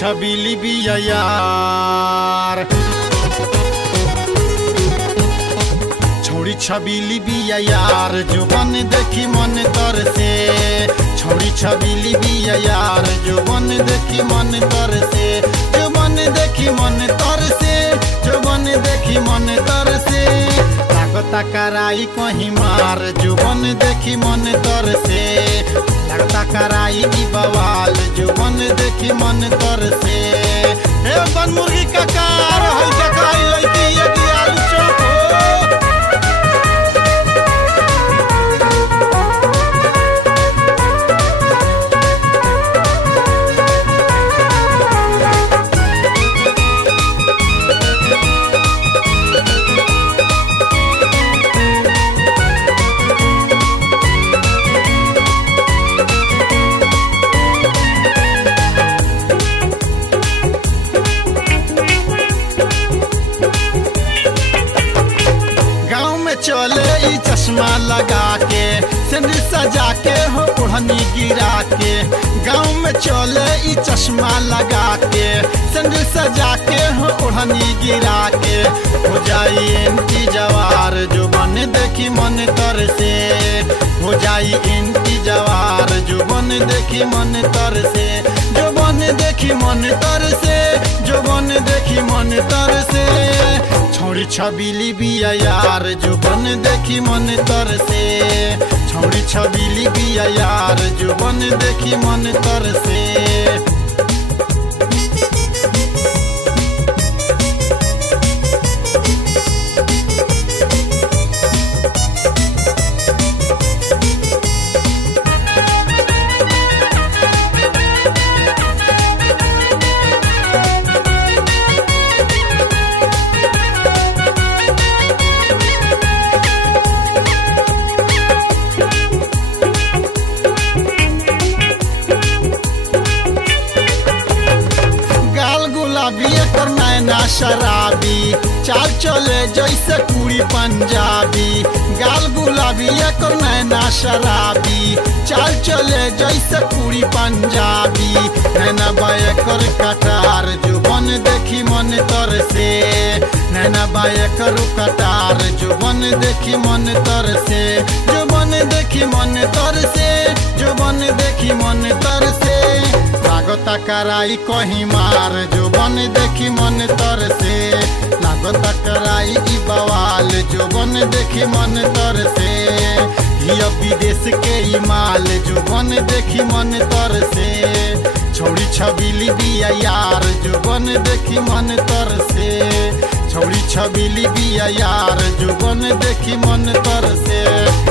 छबीली बिया यार, छौड़ी छबीली बिया यार, जो बन देखी मन तर से। छौड़ी छबीली बिया यार, जो बन देखी मन तर से, जो बन देखी मन तर से, जो बन देखी मन तर से। लागता कराई कहीं मार, जो बन देखी मन तर से। लगता कराई की बवाल, जो बन देखी मन तर से। ए बन मुर्गी का कार है देखाई लईकी ये की आलू चौक हो। चले ई चश्मा लगा के, सैंडल सजा के हो ओढ़नी गिरा के। गाँव में चले ई चश्मा लगा के, सैंडल सजा के हो ओढ़नी गिरा के। हो जाई एंटी जवार, जो बन देखी मन तर से। हो जाई एंटी जवार, जो बन देखी मन तर से। जो बन देखी मन तर से, जो बन देखी मन तर से। छौड़ी छबीली बिया यार, जो बन देखी मन तर से। छौड़ी छबीली बिया यार, जो बन देखी मन तर से। कर नैना शराबी, चाल चले जैसे कुड़ी पंजाबी। गाल गुलाबी कर नैना शराबी, चाल चले जैसे कुड़ी पंजाबी। नैना बाया कर कटार, जो बन देखी मन तर से। नैना बाया कर कटार, जो बन देखी मन तर से। जो बन देखी मन तर से, जो बन देखी मन तर से। लागता कराई कहीं मार, जो बन देखी मन तर से। लागता कराई ई बवाल, जो बन देखी मन तर से। ये विदेश के ई माल, जो बन देखी मन तर से। छौड़ी छबीली बिया यार, जो बन देखी मन तर से। छौड़ी छबीली बिया यार, जो बन देखी मन तर से।